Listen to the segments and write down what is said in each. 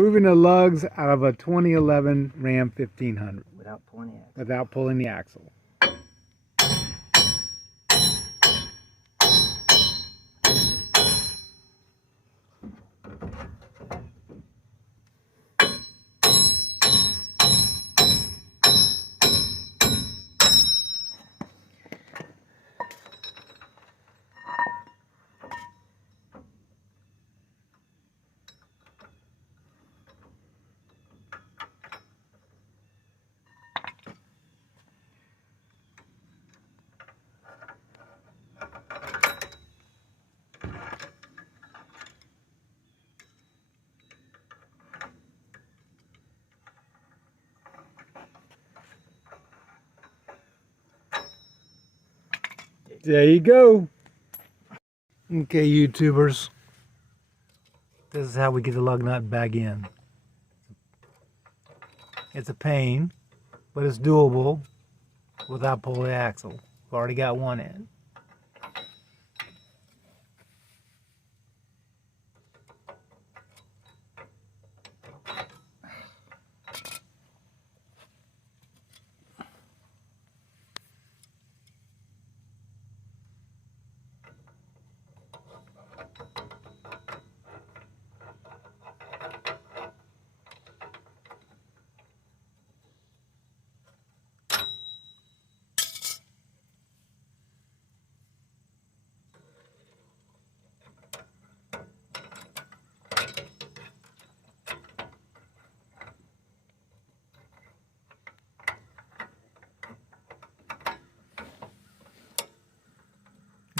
Moving the lugs out of a 2011 Ram 1500 Without pulling the axle. without pulling the axle. There you go. Okay, YouTubers. This is how we get the lug nut back in. It's a pain, but it's doable without pulling the axle. We've already got one in.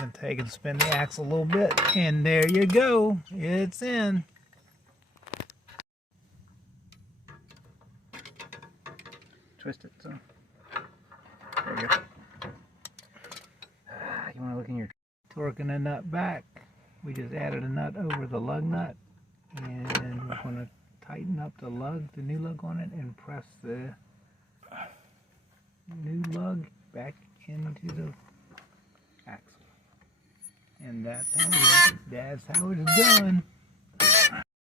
And take and spin the axle a little bit, and there you go. It's in. Twist it. So. There you go. You want to look in your... Torquing the nut back. We just added a nut over the lug nut, and we're going to tighten up the lug, the new lug on it, and press the new lug back into the axle. And that's how it's done.